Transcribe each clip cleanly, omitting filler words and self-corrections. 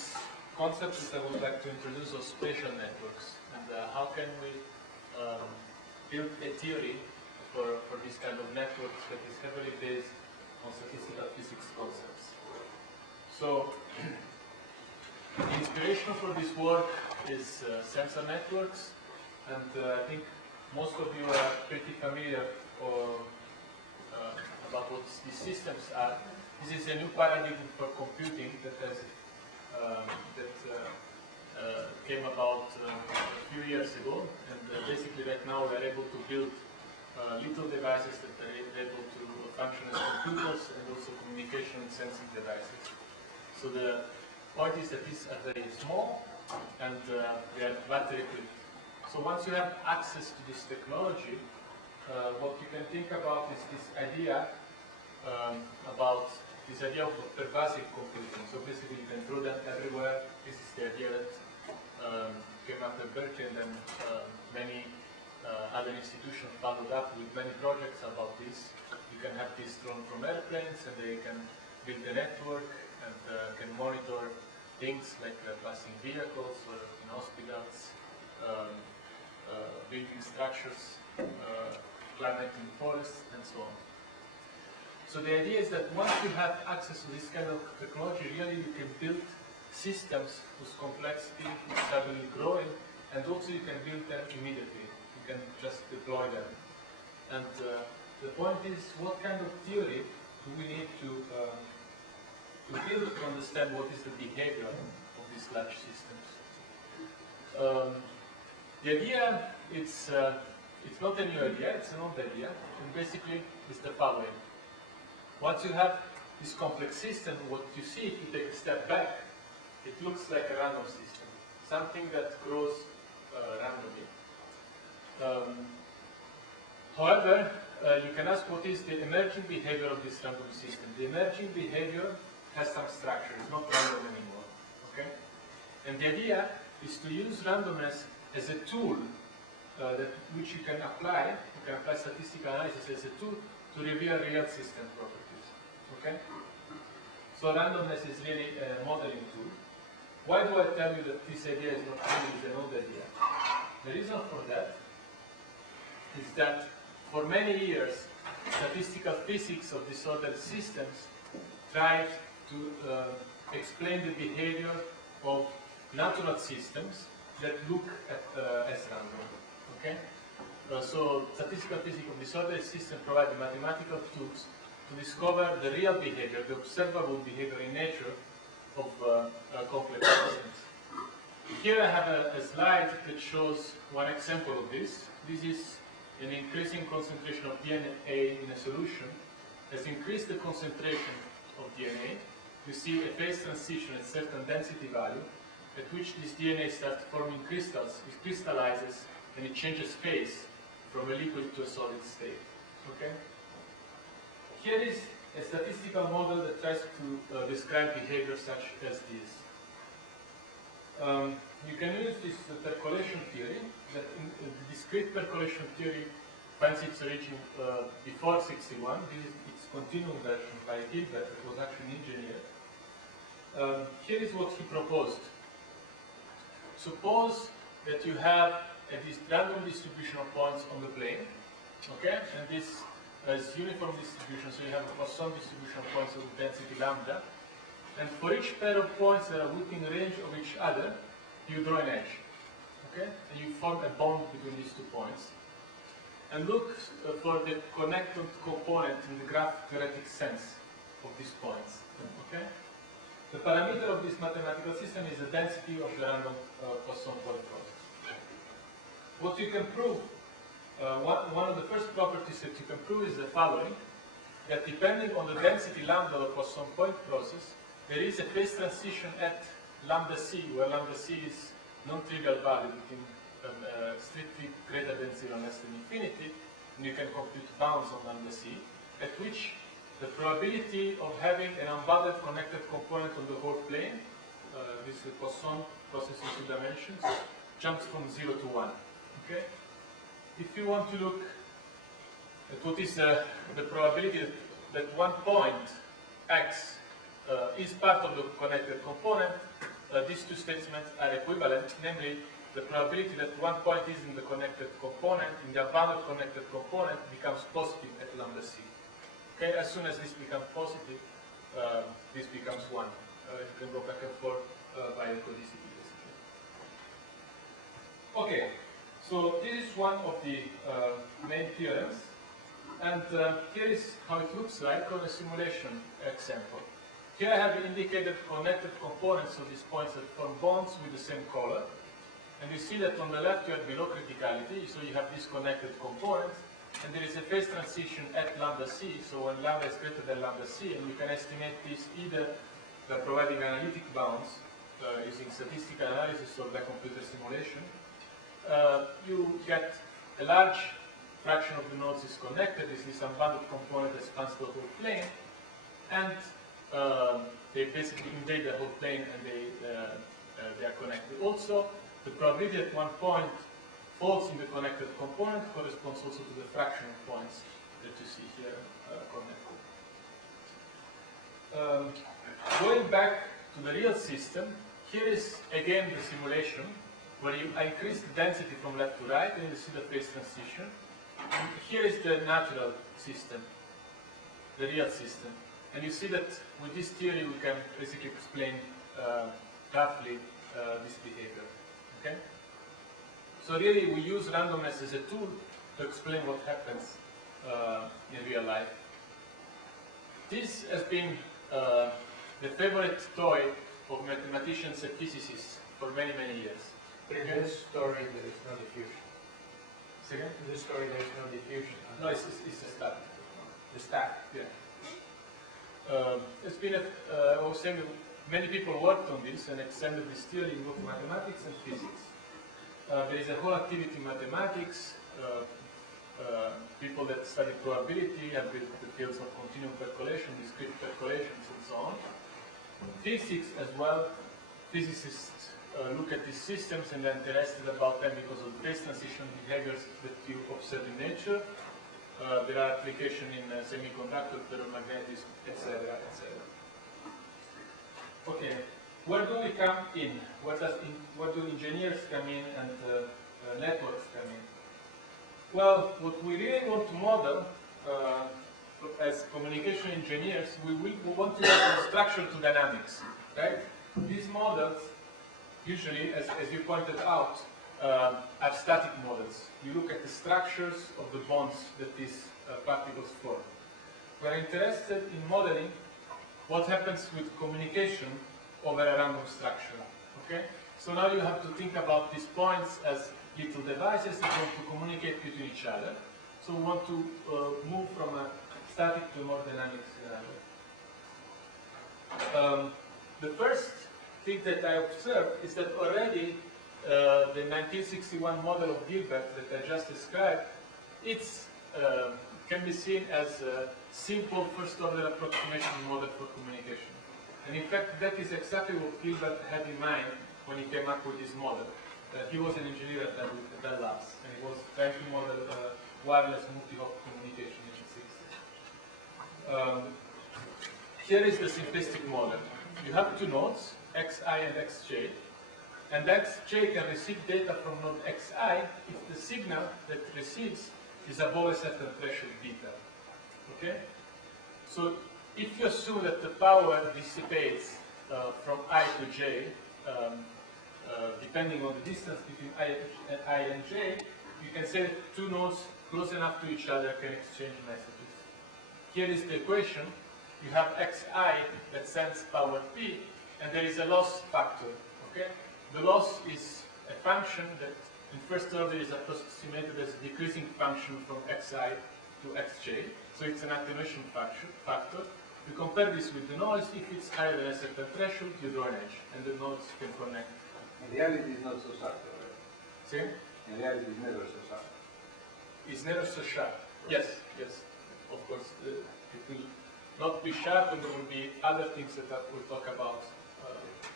this concept that I would like to introduce of spatial networks, and how can we build a theory for this kind of networks that is heavily based on statistical physics concepts. So, the inspiration for this work is sensor networks, and I think most of you are pretty familiar about what these systems are. This is a new paradigm for computing that has came about a few years ago, and basically right now we are able to build little devices that are able to function as computers and also communication and sensing devices. So the point is that these are very small and they are battery equipped. So once you have access to this technology, what you can think about is this idea of pervasive computing. So basically you can throw them everywhere. This is the idea that came after Berkeley, and then many other institutions followed up with many projects about this. You can have this thrown from airplanes, and they can build a network and can monitor things like passing vehicles or in hospitals, building structures, climate in forests, and so on. So the idea is that once you have access to this kind of technology, really you can build systems whose complexity is suddenly growing, and also you can build them immediately. You can just deploy them. And the point is, what kind of theory do we need to build to understand what is the behavior of these large systems? The idea, it's not a new idea, it's an old idea, and basically it's the following. Once you have this complex system, what you see if you take a step back, it looks like a random system, something that grows randomly. However, you can ask what is the emerging behavior of this random system. The emerging behavior has some structure, it's not random anymore. Okay? And the idea is to use randomness as a tool which you can apply statistical analysis as a tool to reveal real system properties. Okay? So randomness is really a modeling tool. Why do I tell you that this idea is not new, it's an old idea? The reason for that is that for many years, statistical physics of disordered systems tried to explain the behavior of natural systems that look as random. Okay? So statistical physics of disordered systems provide the mathematical tools to discover the real behavior, the observable behavior in nature of complex systems. Here I have a slide that shows one example of this. This is an increasing concentration of DNA in a solution. Has increased the concentration of DNA. You see a phase transition at certain density value, at which this DNA starts forming crystals. It crystallizes and it changes phase from a liquid to a solid state. Okay? Here is a statistical model that tries to describe behavior such as this. You can use this percolation theory, that the discrete percolation theory finds its origin before 61. This is its continuum version by Hilbert, that was actually an engineer. Here is what he proposed. Suppose that you have a random distribution of points on the plane, okay? And this is uniform distribution, so you have a Poisson distribution of points of density lambda. And for each pair of points that are within range of each other, you draw an edge, okay? And you form a bond between these 2 points. And look for the connected component in the graph theoretic sense of these points, okay? The parameter of this mathematical system is the density of the random Poisson point process. What you can prove, one of the first properties that you can prove is the following, that depending on the density lambda of Poisson point process, there is a phase transition at lambda c, where lambda c is non-trivial value between strictly greater than 0 and less than infinity, and you can compute bounds on lambda c, at which the probability of having an unbounded connected component on the whole plane, this is the Poisson process in 2 dimensions, jumps from 0 to 1. Okay? If you want to look at what is the probability that one point x is part of the connected component, these two statements are equivalent, namely the probability that one point is in the connected component, in the abundant connected component, becomes positive at lambda c. Okay, as soon as this becomes positive, this becomes 1. You can go back and forth by the codicity, basically. Okay, so this is one of the main theorems, and here is how it looks like on a simulation example. Here I have indicated connected components of these points that form bonds with the same color. And you see that on the left you have below criticality, so you have disconnected components, and there is a phase transition at lambda c, so when lambda is greater than lambda c, and you can estimate this either by providing analytic bounds using statistical analysis or by computer simulation. You get a large fraction of the nodes is connected, this unbounded component that spans the whole plane, and they basically invade the whole plane and they are connected. Also, the probability that one point falls in the connected component corresponds also to the fraction of points that you see here connected. Going back to the real system, here is again the simulation where you increase the density from left to right and you see the phase transition. And here is the natural system, the real system. And you see that with this theory we can basically explain roughly this behavior. Okay? So really we use randomness as a tool to explain what happens in real life. This has been the favorite toy of mathematicians and physicists for many, many years. But in this story there is no diffusion. Second? In this story there is no diffusion. No, it's a stack. The stack. Yeah. It's been, I was saying, many people worked on this and extended this theory in both mathematics and physics. There is a whole activity in mathematics, people that study probability and build the fields of continuum percolation, discrete percolations, and so on. Physics as well, physicists look at these systems and are interested about them because of the phase transition behaviors that you observe in nature. There are applications in semiconductor, ferromagnetism, etc., etc. Okay, where do we come in? Where do engineers come in and networks come in? Well, what we really want to model as communication engineers, we want to use structure to dynamics, right? These models, usually, as you pointed out, are static models. You look at the structures of the bonds that these particles form. We're interested in modeling what happens with communication over a random structure. Okay? So now you have to think about these points as little devices that want to communicate between each other. So we want to move from a static to a more dynamic scenario. The first thing that I observed is that already the 1961 model of Gilbert that I just described, it's can be seen as a simple first-order approximation model for communication. And in fact, that is exactly what Gilbert had in mind when he came up with this model. He was an engineer at Bell Labs, and he was trying to model wireless multi-hop communication in the 60s. Here is the simplistic model. You have two nodes, xi and xj, and xj can receive data from node xi if the signal that it receives is above a certain threshold beta. Okay? So if you assume that the power dissipates from I to j, depending on the distance between I and j, you can say that two nodes close enough to each other can exchange messages. Here is the equation. You have xi that sends power p, and there is a loss factor. Okay? The loss is a function that in first order is approximated as a decreasing function from xi to xj. So it's an attenuation factor. You compare this with the noise. If it's higher than a certain threshold, you draw an edge, and the nodes can connect. In reality, it's not so subtle, right? See? In reality, it's never so subtle. It's never so sharp. Yes, yes. Of course, it will not be sharp, and there will be other things that we'll talk about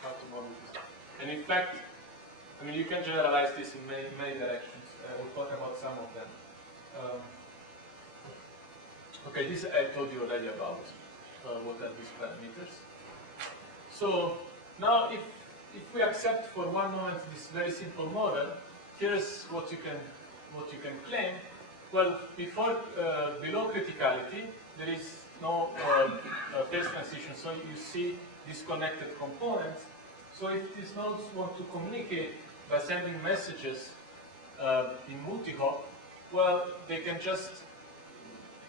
how to model this. And in fact, I mean, you can generalize this in many directions. We'll talk about some of them. Okay, this I told you already about what are these parameters. So now, if if we accept for one moment this very simple model, here's what you can claim. Well, below criticality, there is no phase transition, so you see disconnected components. So if these nodes want to communicate by sending messages in multi-hop, well, they can just,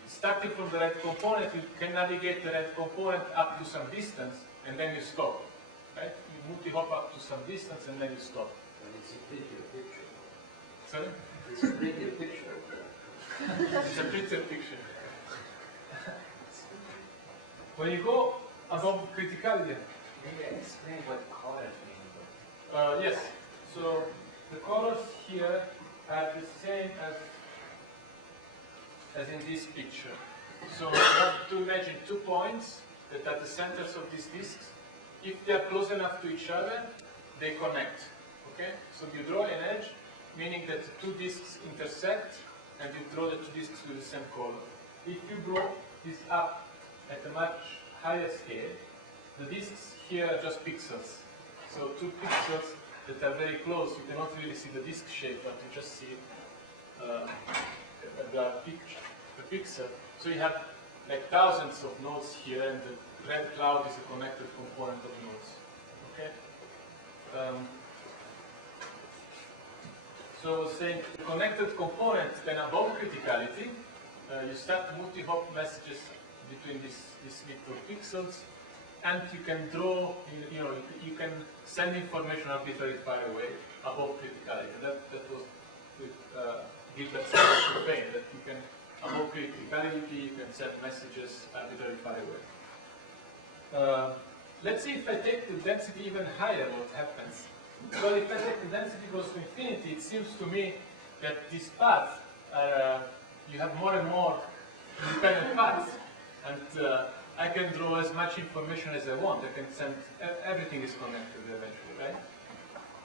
starting from the right component, you can navigate the right component up to some distance, and then you stop. Right? You multi-hop up to some distance, and then you stop. And it's a prettier picture. Sorry? It's a prettier picture. It's a prettier picture. When you go above criticality, Maybe explain what colors mean. yes. So the colors here are the same as in this picture. So you have to imagine 2 points that are the centers of these disks. If they are close enough to each other, they connect. Okay? So you draw an edge, meaning that the 2 disks intersect, and you draw the 2 disks with the same color. If you draw this up at a much higher scale, the disks here are just pixels. So 2 pixels that are very close, you cannot really see the disk shape, but you just see the pixel. So you have like thousands of nodes here, and the red cloud is a connected component of nodes. Okay? So I was saying the connected component, then above criticality, you start multi-hop messages between these little pixels, and you can draw, you can send information arbitrarily far away above criticality. That was with Gilbert's pain, that you can, above criticality, you can send messages arbitrarily far away. Let's see if I take the density even higher, what happens. Well, if I take the density goes to infinity, it seems to me that these paths are, you have more and more independent paths. And I can draw as much information as I want. I can send, everything is connected eventually, right?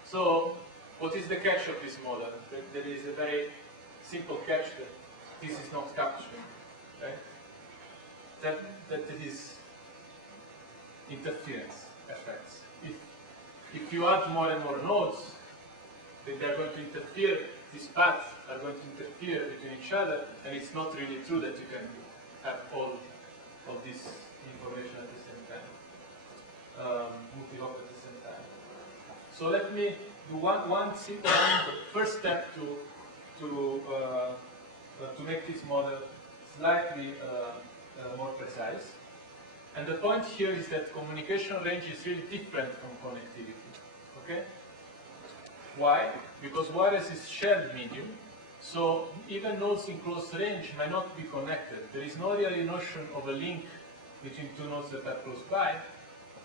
So, what is the catch of this model? There is a very simple catch that this is not capturing, right? That it is interference effects. If you add more and more nodes, then they're going to interfere, these paths are going to interfere between each other, and it's not really true that you can have all of this information at the same time, multi-hop at the same time. So let me do one simple first step to make this model slightly more precise. And the point here is that communication range is really different from connectivity. Okay? Why? Because wireless is shared medium, so even nodes in close range might not be connected. There is no really notion of a link between 2 nodes that are close by.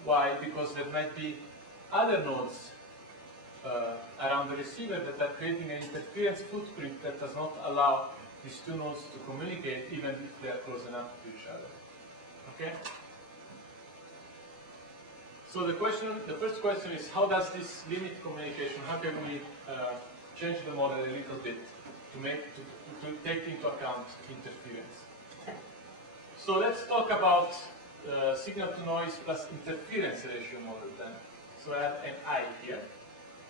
Why? Because there might be other nodes around the receiver that are creating an interference footprint that does not allow these 2 nodes to communicate even if they are close enough to each other. Okay? So the first question is, how does this limit communication? How can we change the model a little bit to take into account interference? So let's talk about signal to noise plus interference ratio model then. So I have an I here,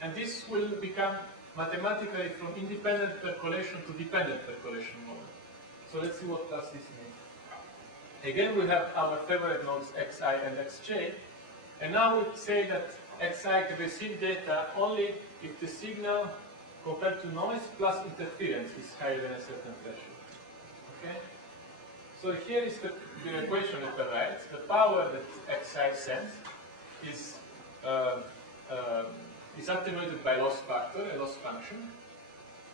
and this will become mathematically from independent percolation to dependent percolation model. So let's see what does this mean. Again, we have our favorite nodes xi and xj. And now we say that xi can receive data only if the signal compared to noise plus interference is higher than a certain threshold. Okay? So here is the equation that I write. The power that xi sends is attenuated by loss factor, a loss function.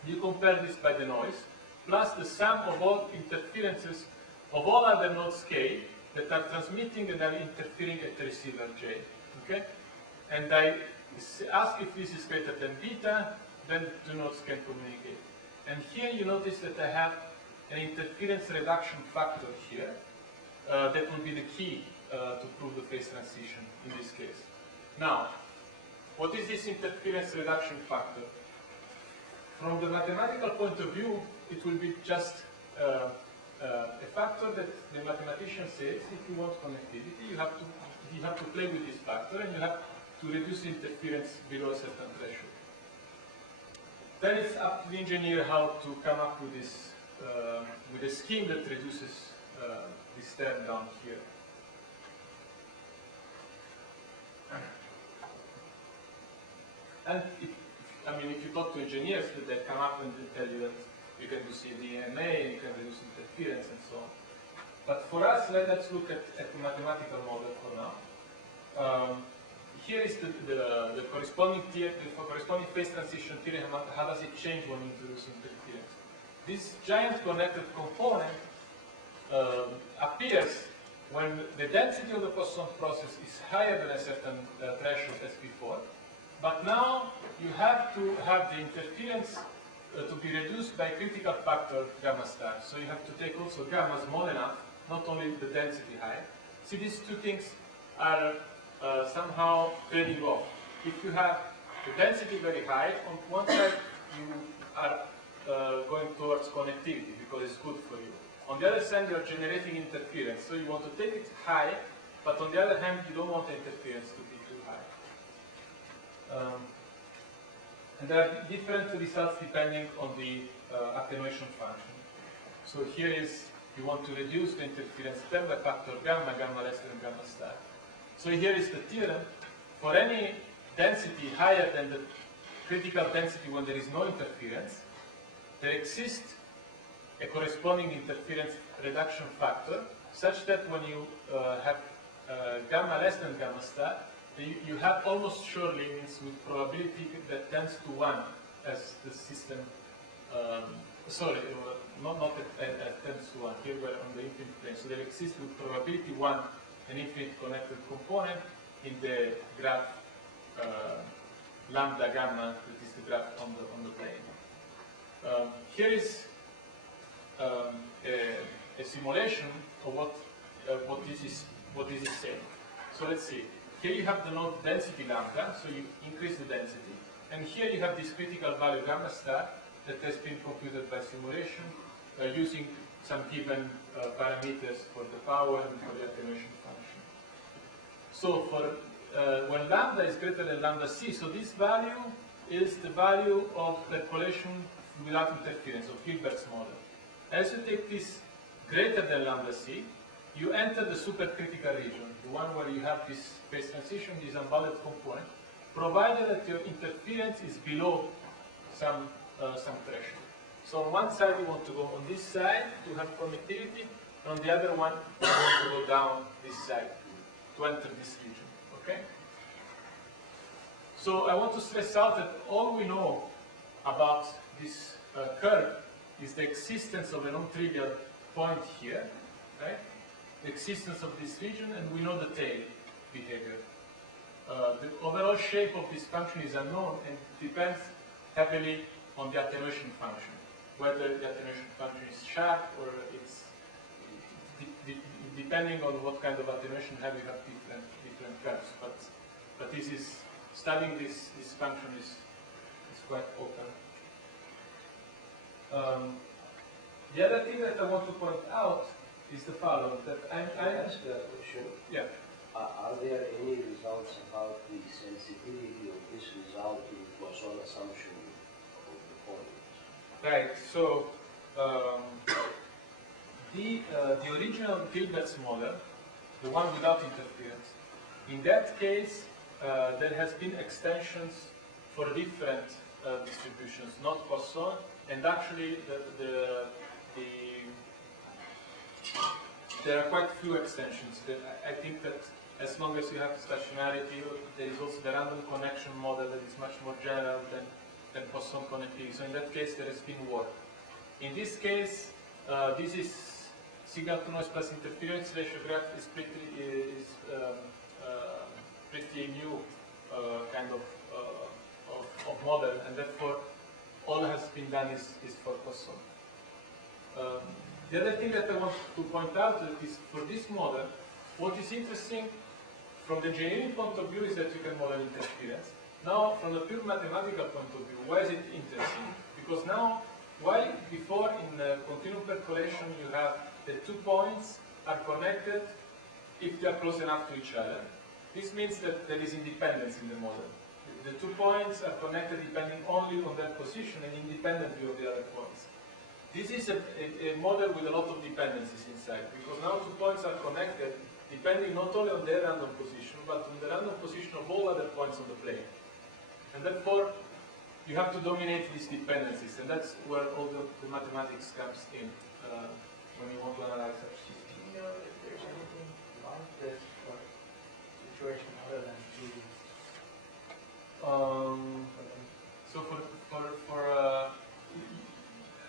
You compare this by the noise, plus the sum of all interferences of all other nodes k that are transmitting and are interfering at the receiver j. Okay? And I ask if this is greater than beta, then the nodes can communicate. And here you notice that I have an interference reduction factor here. That will be the key to prove the phase transition in this case. Now, what is this interference reduction factor? From the mathematical point of view, it will be just a factor that the mathematician says if you want connectivity, you have to play with this factor, and you have to reduce interference below a certain threshold. Then it's up to the engineer how to come up with this, with a scheme that reduces this term down here. And if you talk to engineers, they come up and they tell you that you can do CDMA, you can reduce interference, and so on. But for us, let's look at the mathematical model for now. Here is the corresponding phase transition theory. How does it change when you introduce interference? This giant connected component appears when the density of the Poisson process is higher than a certain threshold as before. But now you have to have the interference to be reduced by critical factor gamma star. So you have to take also gamma small enough, not only the density high. See, these two things are somehow trading off. If you have the density very high, on one side you are going towards connectivity because it's good for you. On the other side, you are generating interference. So you want to take it high, but on the other hand, you don't want the interference to be too high. And there are different results depending on the attenuation function. So here is, you want to reduce the interference term by factor gamma, gamma less than gamma star. So here is the theorem. For any density higher than the critical density when there is no interference, there exists a corresponding interference reduction factor such that when you have gamma less than gamma star, you have almost surely, means with probability that tends to 1 as the system, not at tends to 1, here we're on the infinite plane. So there exists with probability 1 an infinite connected component in the graph lambda gamma, that is the graph on the plane. Here is a simulation of what this is saying. So let's see. Here you have the node density lambda, so you increase the density. And here you have this critical value gamma star that has been computed by simulation using some given parameters for the power and for the attenuation function. So for when lambda is greater than lambda c, so this value is the value of percolation without interference, of Hilbert's model. As you take this greater than lambda c, you enter the supercritical region, the one where you have this phase transition, this unbounded component, provided that your interference is below some threshold. So on one side you want to go on this side to have connectivity, and on the other one you want to go down this side to enter this region. Okay? So I want to stress out that all we know about this curve is the existence of a non-trivial point here, right? The existence of this region, and we know the tail behavior. The overall shape of this function is unknown and depends heavily on the attenuation function, whether the attenuation function is sharp or it's depending on what kind of attenuation you have different curves. But this is studying this function is quite open. The other thing that I want to point out is the following: that Can I ask a question? Yeah. Are there any results about the sensitivity of this result to the Poisson assumption of the point? Right. So the original Hilbert's model, the one without interference, in that case there has been extensions for different distributions, not Poisson, and actually there are quite few extensions. I think that as long as you have stationarity, there is also the random connection model that is much more general than Poisson connectivity. So in that case, there has been work. In this case, this is signal to noise plus interference ratio graph is pretty new kind of model, and therefore all that has been done is for Poisson. The other thing that I want to point out is for this model, what is interesting from the engineering point of view is that you can model interference. Now, from the pure mathematical point of view, why is it interesting? Because now, while before in continuum percolation you have the 2 points are connected if they are close enough to each other, This means that there is independence in the model. The 2 points are connected depending only on their position and independently of the other points. This is a model with a lot of dependencies inside, because now 2 points are connected depending not only on their random position, but on the random position of all other points on the plane. And therefore, you have to dominate these dependencies, and that's where all the mathematics comes in when you want to analyze such systems. Do you know if there's anything like this for situation other than 2D? So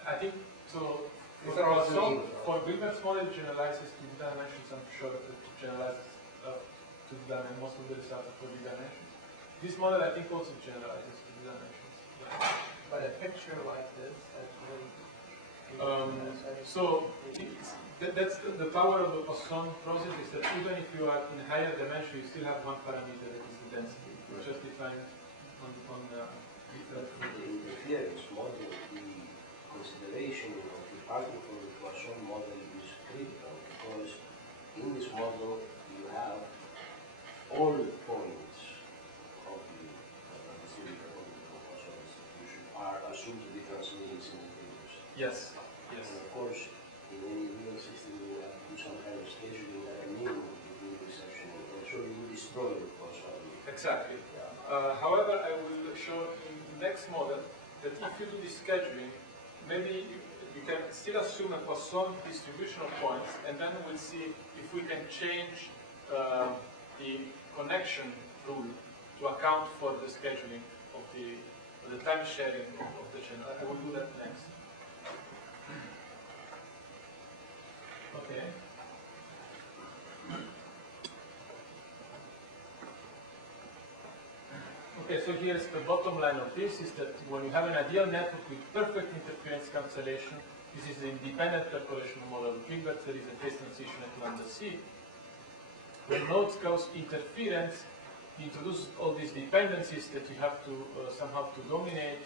I think so. For Hilbert's model, it generalizes to the dimensions. I'm sure that it generalizes to the dimensions. Most of the results are for the dimensions. This model, I think, also generalizes to the dimensions. But a picture like this, that's really. That's the power of the Poisson process, is that even if you are in a higher dimension, you still have one parameter that is the density, which is defined on the interference model. The consideration of departing from the Poisson model is critical, because in this model you have all the points of the Statistical Poisson distribution are assumed to be transmitting simultaneously. Yes. Yes. And of course, in any real system, you have to do some kind of scheduling at a minimum between reception and so you will destroy the Poisson. Exactly. However, I will show in the next model that if you do this scheduling, maybe you can still assume a Poisson distribution of points, and then we'll see if we can change the connection rule to account for the scheduling of the time sharing of the channel. I will do that next. Okay. Okay, so here's the bottom line of this, is that when you have an ideal network with perfect interference cancellation, this is the independent percolation model of Hilbert, there is a phase transition at lambda c. When nodes cause interference, introduce all these dependencies that you have to somehow to dominate,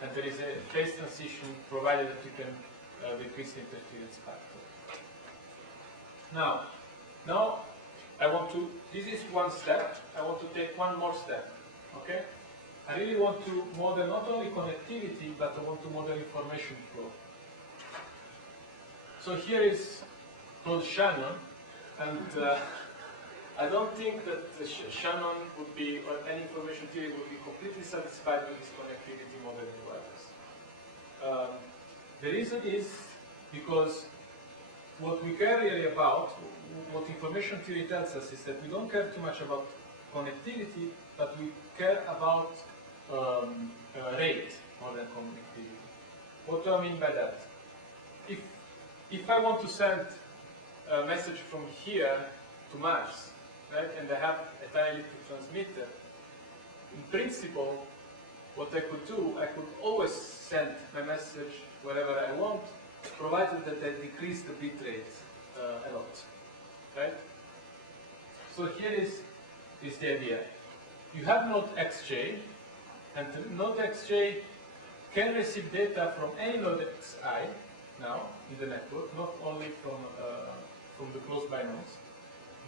and there is a phase transition provided that you can decrease the interference factor. Now I want to, this is one step, I want to take one more step. Okay? I really want to model not only connectivity, but I want to model information flow. So here is Claude Shannon, and I don't think that Shannon would be, or any information theory would be completely satisfied with this connectivity model in wireless. The reason is because what we care really about, what information theory tells us, is that we don't care too much about connectivity, but we care about rate more than connectivity. What do I mean by that? If I want to send a message from here to Mars, right, and I have a tiny little transmitter, in principle, what I could do, I could always send my message wherever I want, provided that I decrease the bit rate a lot, right? So here is the idea. You have node xj, and node xj can receive data from any node xi now in the network, not only from the close by nodes,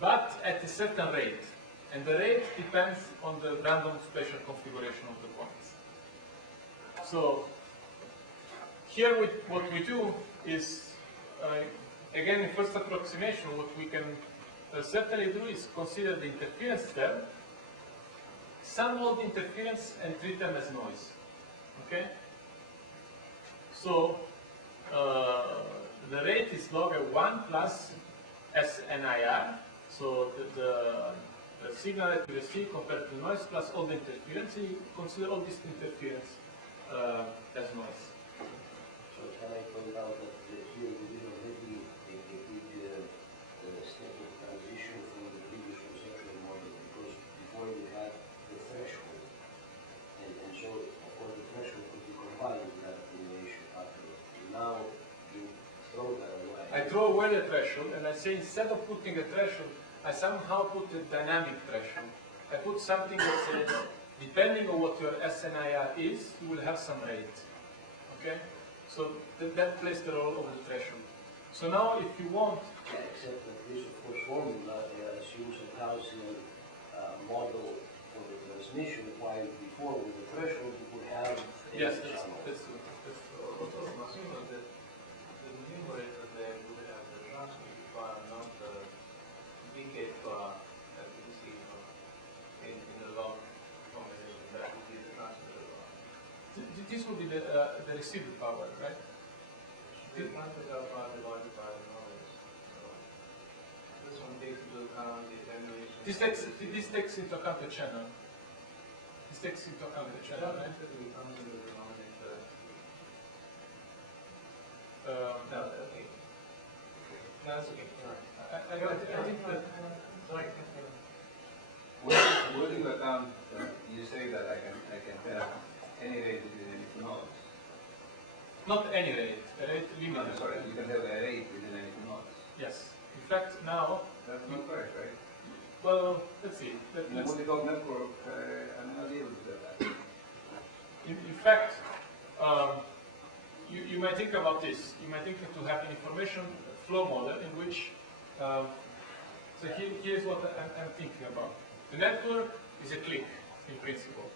but at a certain rate. And the rate depends on the random spatial configuration of the points. So here what we do is, again, in first approximation, what we can certainly do is consider the interference term, sum all the interference, and treat them as noise. Okay? So the rate is log 1 plus SNIR. So the signal that we receive compared to noise plus all the interference, and you consider all this interference as noise. So can I point out that here we did already a big step of transition from the previous conceptual model, because before you had the threshold, and so of course the threshold could be combined with that attenuation factor. Now you throw that away. I throw away the threshold, and I say instead of putting a threshold, I somehow put a dynamic threshold. I put something that says, depending on what your SNIR is, you will have some rate. Okay? So that plays the role of the threshold. So now if you want... Yeah, except that this, of course, formula assumes a Gaussian model for the transmission, while before with the threshold you could have Yes, any channel. that's true. Also, Massimo, the numerator there would have the transmit file, not the decay file that we see in the log combination. That would be the transmitter file. This will be the receiver power, right? The transmitter file divided by the noise. So this one takes into account the attenuation. This takes into account the channel. This takes into account the channel, right? Automatically comes into the denominator. No, Okay. No, that's okay. All right. I think that Sorry. Where do you account, you say that I can have any rate within any nodes? not any rate, a rate No, limited. sorry, you can have a rate within any nodes. Yes. In fact, now, That's not correct, right? well, let's see. In a multi-code network, I'm not able to do that. In fact, you might think about this. You might think to have an information flow model in which, so here's what I'm thinking about. The network is a click, in principle.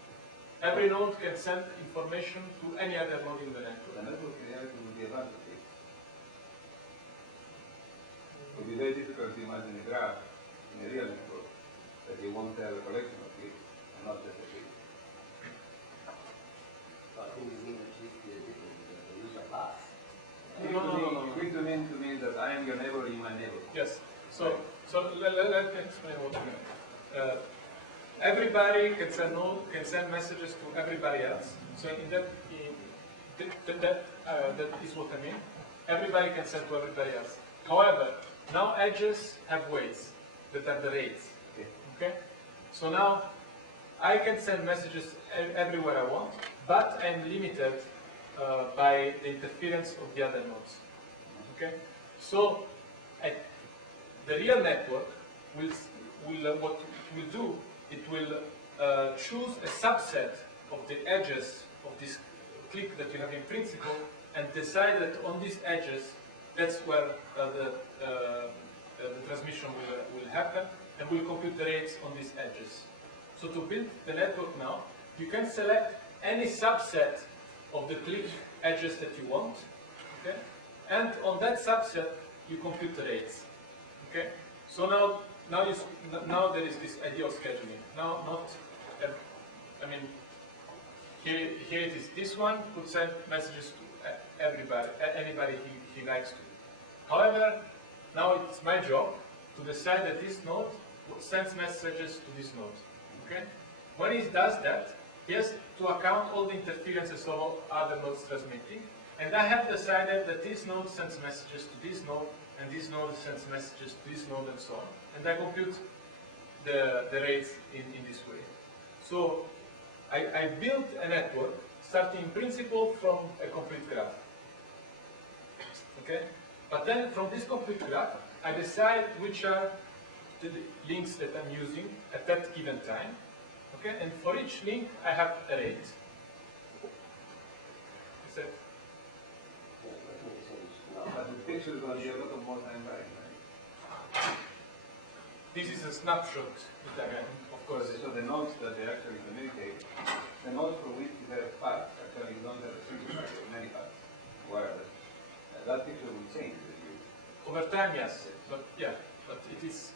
Every node can send information to any other node in the network. The network in reality will be a bunch of cliques. It would be very difficult to imagine a graph in a real network that you won't have a collection of cliques and not just a click. I think you mean at least the user path. No. Click to mean that I am your neighbor in my neighborhood. Yes. So let me explain what I mean. Everybody can send messages to everybody else. So that is what I mean. Everybody can send to everybody else. However, now edges have weights that are the rates. Okay. So now I can send messages everywhere I want, but I'm limited by the interference of the other nodes. Okay. So the real network will what it will do. It will choose a subset of the edges of this click that you have in principle and decide that on these edges, that's where the transmission will happen, and will compute the rates on these edges. So to build the network now, you can select any subset of the click edges that you want, okay? And on that subset, you compute the rates, okay? So now there is this idea of scheduling. Now, here it is. This one could send messages to everybody, anybody he likes to. However, now it's my job to decide that this node sends messages to this node. Okay? When he does that, he has to account all the interferences of other nodes transmitting, and I have decided that this node sends messages to this node, and this node sends messages to this node, and so on. And I compute the rates in this way. So I built a network starting in principle from a complete graph. Okay? But then from this complete graph, I decide which are the links that I'm using at that given time. Okay? And for each link, I have a rate. Is that? But the picture is going to be a lot of more time varying, right? This is a snapshot that I of course. So the nodes that they actually communicate, the nodes for which you have paths, actually you don't have a single path, you have many paths. Whereas that picture will change with you. Over time, yes. But yeah, but it is,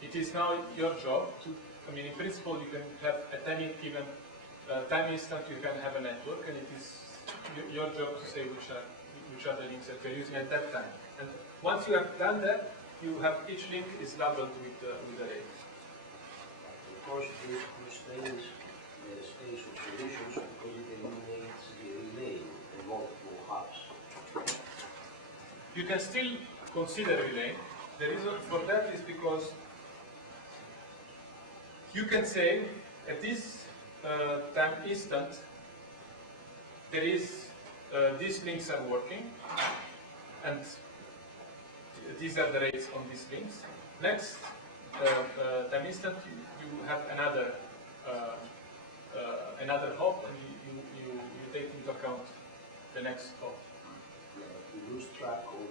it is now your job to, in principle, you can have at any given time instant, you can have a network, and it is your job to say which are the links that you're using at that time. And once you have done that, you have each link is labeled with the rate. Of course, this constrains the space of solutions because it eliminates the relaying in multiple hubs. You can still consider relaying. The reason for that is because you can say at this time instant there is these links are working, and these are the rates on these links. Next time instant, you have another hop, and you take into account the next hop. Yeah, but we lose track of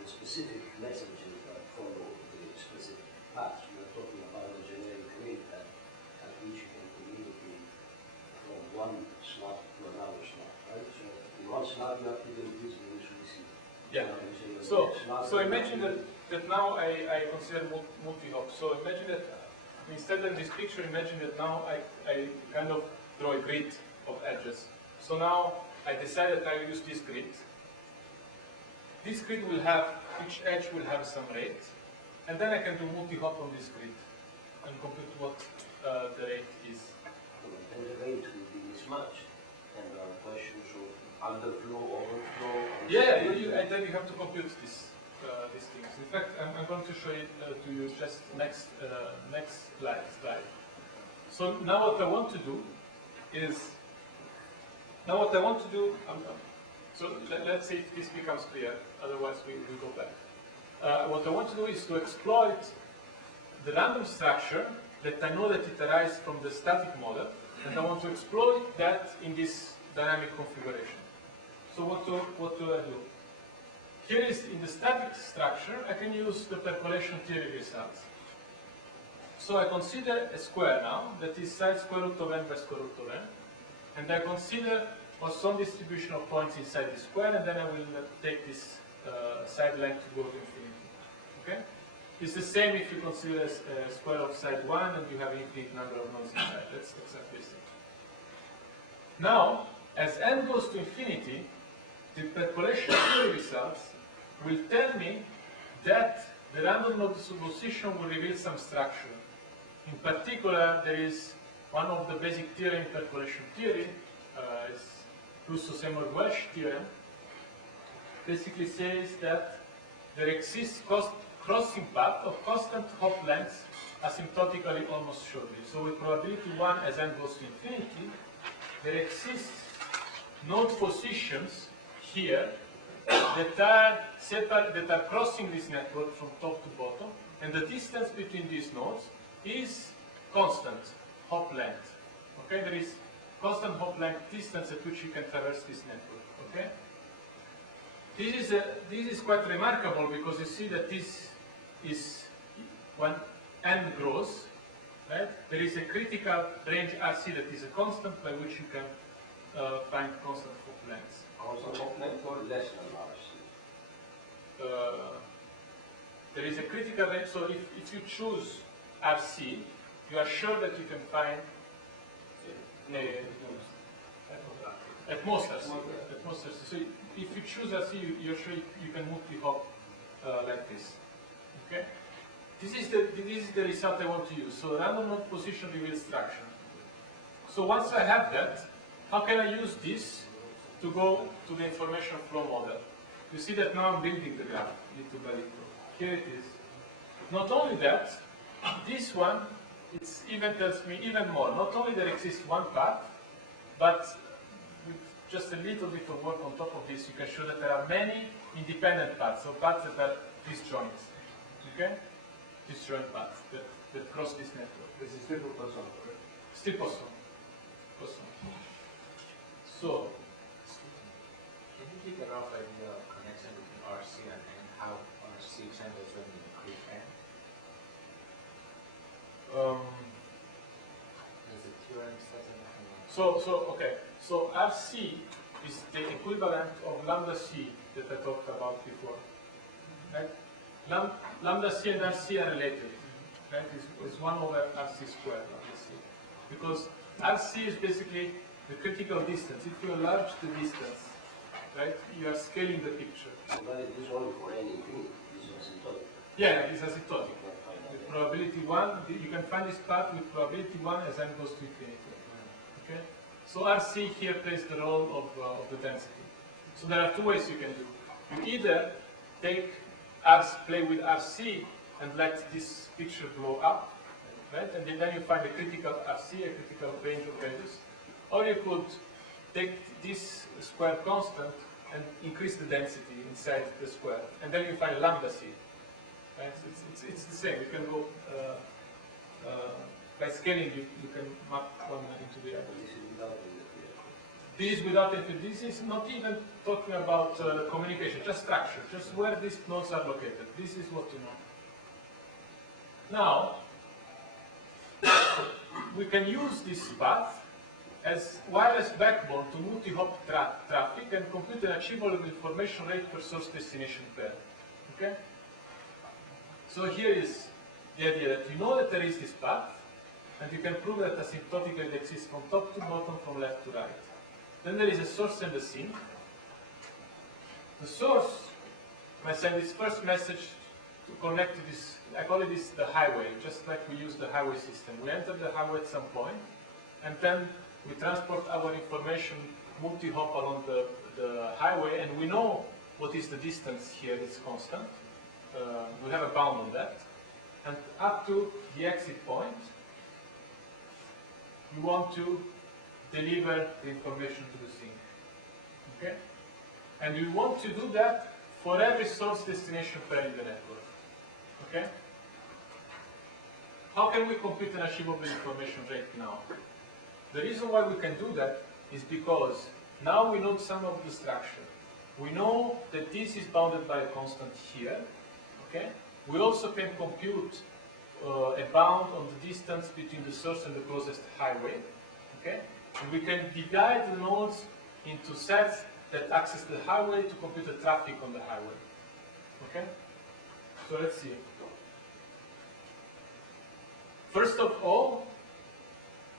the specific messages that follow the specific paths. We are talking about a generic one slot to another slot, right? So in one slot you activate this, you usually see. Yeah. So imagine that now I consider multi-hop. So imagine that instead of this picture, imagine that now I kind of draw a grid of edges. So now I decide that I will use this grid. This grid will have, each edge will have some rate, and then I can do multi-hop on this grid and compute what the rate is. And the rate will be mismatched, and there are questions of underflow, overflow. Yeah, and then you have to compute these things. In fact, I'm going to show it to you just next slide. So now what I want to do is, so let's see if this becomes clear, otherwise we go back. What I want to do is to exploit the random structure that I know that it arises from the static model, and I want to exploit that in this dynamic configuration. So what do I do? Here is, in the static structure, I can use the percolation theory results. So I consider a square now, that is side square root of n by square root of n, and I consider some distribution of points inside the square, and then I will take this side length to go to infinity. Okay? It's the same if you consider a square of side 1 and you have infinite number of nodes inside. That's exactly the same. Now, as n goes to infinity, the percolation theory results will tell me that the random node superposition will reveal some structure. In particular, there is one of the basic theorem in percolation theory, is Russo-Seymour-Welsh theorem, basically says that there exists crossing path of constant hop lengths asymptotically almost surely. So with probability 1 as n goes to infinity, there exists node positions here that are crossing this network from top to bottom, and the distance between these nodes is constant hop length. Okay, there is constant hop length distance at which you can traverse this network. Okay, this is quite remarkable because you see that this is when n grows, right? There is a critical range RC that is a constant by which you can find constant hop lengths. Constant hop length or less than RC? There is a critical range, so if you choose RC, you are sure that you can find at most RC. At most RC. So if you choose RC, you're sure you can multi-hop like this. Okay? This is the result I want to use. So random node position reveals structure. So once I have that, how can I use this to go to the information flow model? You see that now I'm building the graph little by little. Here it is. Not only that, this one even tells me even more. Not only there exists one path, but with just a little bit of work on top of this, you can show that there are many independent paths, so paths that are disjoint. Okay? Disjoint paths that cross this network. This is still possible, correct? Still possible. So, Can you give a rough idea of connection between RC and N? How RC changes when you increase N? Does the theorem says anything? Okay. So RC is the equivalent of lambda C that I talked about before. Right? Lambda C and RC are related. Right? It's 1 over RC squared, lambda C. Because RC is basically the critical distance. If you enlarge the distance, right, you are scaling the picture. But it is only for any infinity. This is asymptotic. Yeah, it's asymptotic. With probability 1, you can find this path with probability 1 as n goes to infinity. Okay? So RC here plays the role of the density. So there are two ways you can do. You either play with RC and let this picture blow up, right? And then you find a critical RC, a critical range of values. Or you could take this square constant and increase the density inside the square. And then you find lambda C. Right? It's the same. You can go by scaling. You can map one into the other. This is without infinity. This is not even talking about communication, just structure, just where these nodes are located. This is what you know. Now, we can use this path as wireless backbone to multi-hop traffic and compute an achievable information rate per source destination pair. Okay? So here is the idea that you know that there is this path, and you can prove that asymptotically it exists from top to bottom, from left to right. Then there is a source and a sink. The source may send its first message to connect to this, I call it this the highway, just like we use the highway system. We enter the highway at some point, and then we transport our information multi-hop along the highway, and we know what is the distance here, it's constant. We have a bound on that. And up to the exit point, you want to deliver the information to the sink. Okay? And you want to do that for every source destination pair in the network. Okay? How can we compute an achievable information rate now? The reason why we can do that is because now we know some of the structure. We know that this is bounded by a constant here. Okay? We also can compute a bound on the distance between the source and the closest highway. Okay? And we can divide the nodes into sets that access the highway to compute the traffic on the highway. Okay? So let's see. First of all,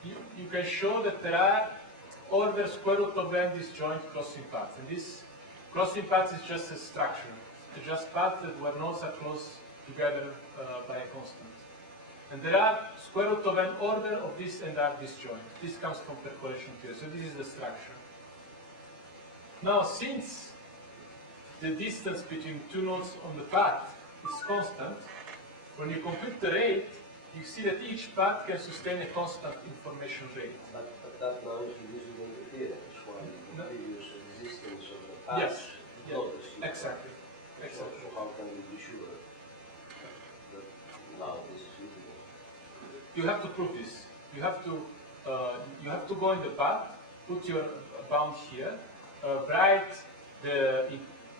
you can show that there are order square root of n disjoint crossing paths. And this crossing path is just a structure. It's just paths that where nodes are close together by a constant. And there are square root of n order of this and are disjoint. This comes from percolation theory. So this is the structure. Now, since the distance between two nodes on the path is constant, when you compute the rate, you see that each path can sustain a constant information rate. But that now is using interference, while the previous existence of the path. Yes, yeah. Exactly. So how can we be sure that now this is usable? You have to prove this. You have to go in the path, put your bound here, write the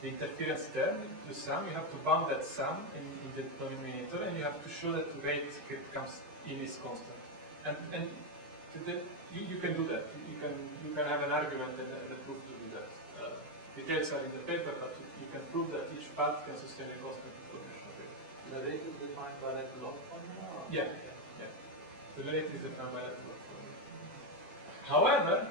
interference term, the sum. You have to bound that sum in the denominator, and you have to show that the rate comes in is constant. And you can do that. You can have an argument and a proof to do that. Details are in the paper, but you can prove that each path can sustain a constant information rate. The rate is defined by that log formula? Yeah. The rate is defined by that log formula. However,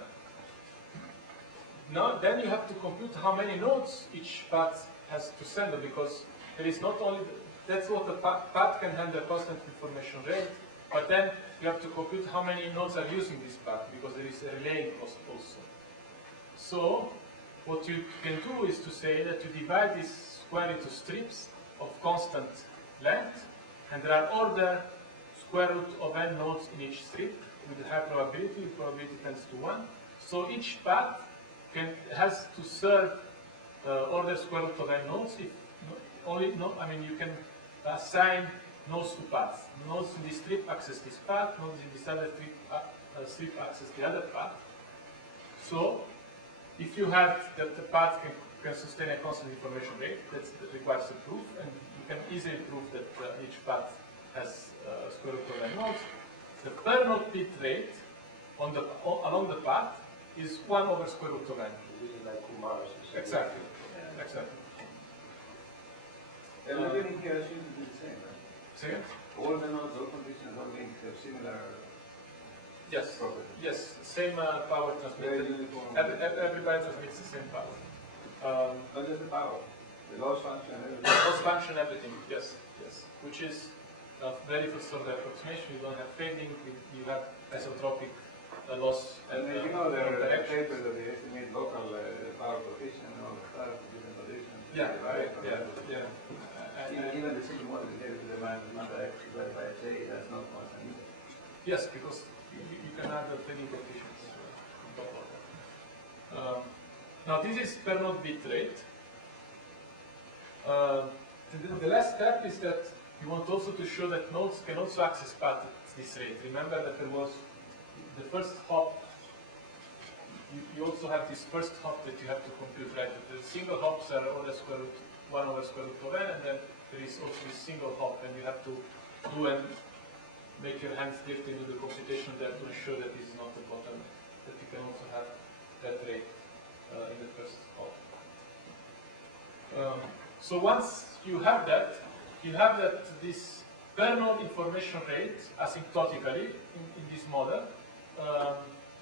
now then you have to compute how many nodes each path has to send, because there is not only that's what the path can handle constant information rate, but then you have to compute how many nodes are using this path, because there is a relaying cost also. So what you can do is to say that you divide this square into strips of constant length, and there are order square root of n nodes in each strip with a high probability. The probability tends to 1. So each path has to serve order square root of n nodes. If you can assign nodes to paths. Nodes in this strip access this path. Nodes in this other strip access the other path. So if you have that the path can sustain a constant information rate, that requires a proof, and you can easily prove that each path has square root of n nodes. The per node bit rate along the path is 1 over square root of n. This is like Kumar's. Exactly. Yeah. Exactly. And the beginning here seems to be the same, right? Second? All the nodes, all conditions, all links have similar Yes. properties. Yes. Same power Very transmitted. uniform. Everybody transmits the same power. Not just the power, the loss function, everything. Loss function, everything. Yes. Which is very first order approximation. You don't have fading. You have isotropic loss. And and, you know there are direction. papers that they estimate local power coefficient and all the stuff, different conditions. Yeah. Right? Yeah. Even the simple model here to the minus x divided by h, that's not constant either. Yes, because you can add the fading coefficients on top of that. Now this is per node bit rate. The last step is that you want also to show that nodes can also access paths at this rate. Remember that there was the first hop. You also have this first hop that you have to compute, right? The single hops are order square root 1 over square root of n, and then there is also this single hop, and you have to do and make your hands drift into the computation there to ensure that this is not the bottleneck. that you can also have that rate in the first hop. So once you have that this per node information rate asymptotically in this model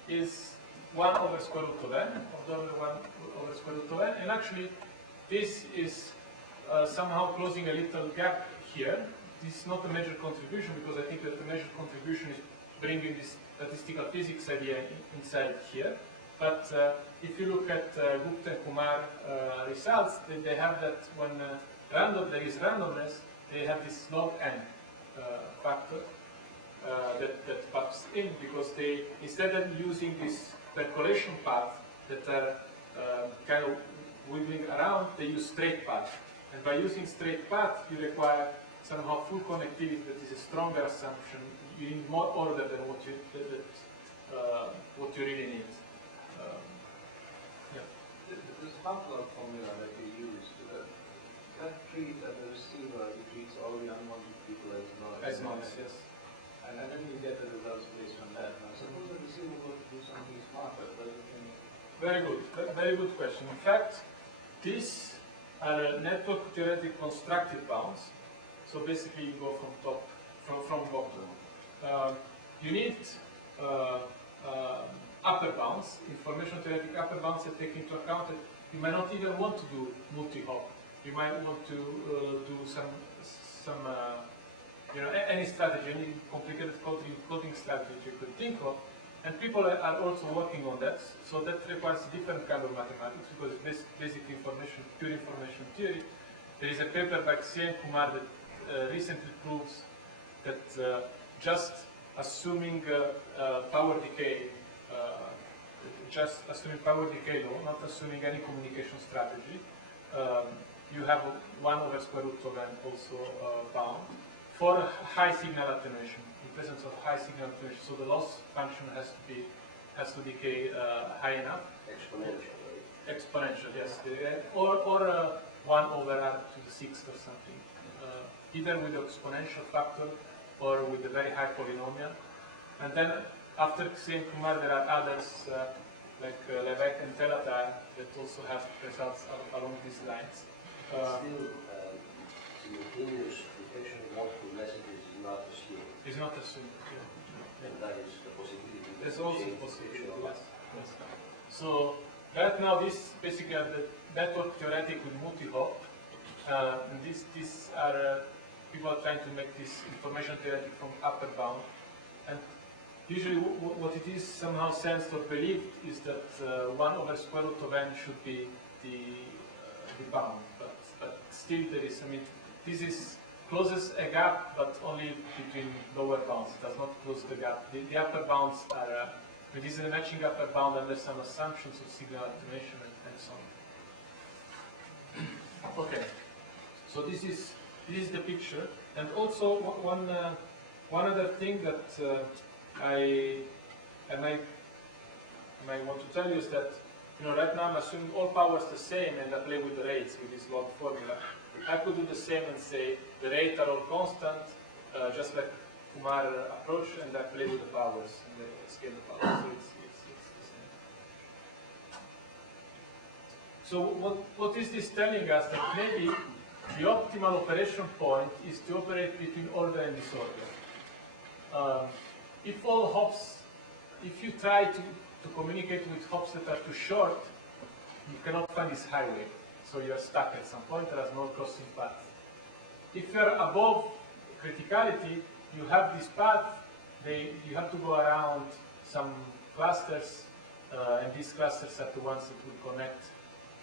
is 1 over square root of n, or 1 over square root of n, and actually this is somehow closing a little gap here. This is not a major contribution because I think that the major contribution is bringing this statistical physics idea inside here. But if you look at Gupta and Kumar results, they have that when there is randomness, they have this log n factor that pops in because they, instead of using this percolation path that are kind of wiggling around, they use straight path. And by using straight path, you require somehow full connectivity that is a stronger assumption. You need more order than what you really need. Yeah. This half-log formula that you used, that treats at the receiver, it treats all the unwanted people as noise. As noise, yes. And then you get the results based on that. Now, suppose the receiver were to do something smarter, does it mean? Very good. Very good question. In fact, these are network theoretic constructed bounds. So basically, you go from top, from bottom. You need upper bounds, information theoretic upper bounds that take into account that you might not even want to do multi-hop. You might want to do some any strategy, any complicated coding strategy you could think of. And people are also working on that. So that requires a different kind of mathematics because it's basic information, pure information theory. There is a paper by Xie and Kumar that recently proves that just assuming power decay, law, not assuming any communication strategy, you have 1 over square root of n also bound for high signal attenuation, in presence of high signal attenuation. So the loss function has to decay high enough. Exponential, right? Exponential, yes. Or 1 over r to the 6th or something. Either with the exponential factor or with a very high polynomial. And then after Xie and Kumar, there are others like Levesque and Telatar that also have results along these lines. Still, simultaneous detection of multiple messages is not assumed. Is not assumed. Yeah. And that is the possibility. There's also a possibility, yes. So right now, this basically are the network theoretic with multi-hop. And these are people are trying to make this information theoretic from upper bound. And usually what it is somehow sensed or believed is that 1 over square root of n should be the bound. But still there is, this closes a gap, but only between lower bounds. It does not close the gap. The upper bounds are, this is a matching upper bound under some assumptions of signal attenuation and so on. Okay, so this is the picture. And also one other thing that I might want to tell you is that right now I'm assuming all power is the same and I play with the rates with this log formula. I could do the same and say the rates are all constant, just like Kumar approach, and I play with the powers and the scale the powers. So it's the same. So what is this telling us? That maybe the optimal operation point is to operate between order and disorder. If all hops, if you try to communicate with hops that are too short, you cannot find this highway. So you're stuck at some point, there is no crossing path. If you're above criticality, you have this path, you have to go around some clusters, and these clusters are the ones that will connect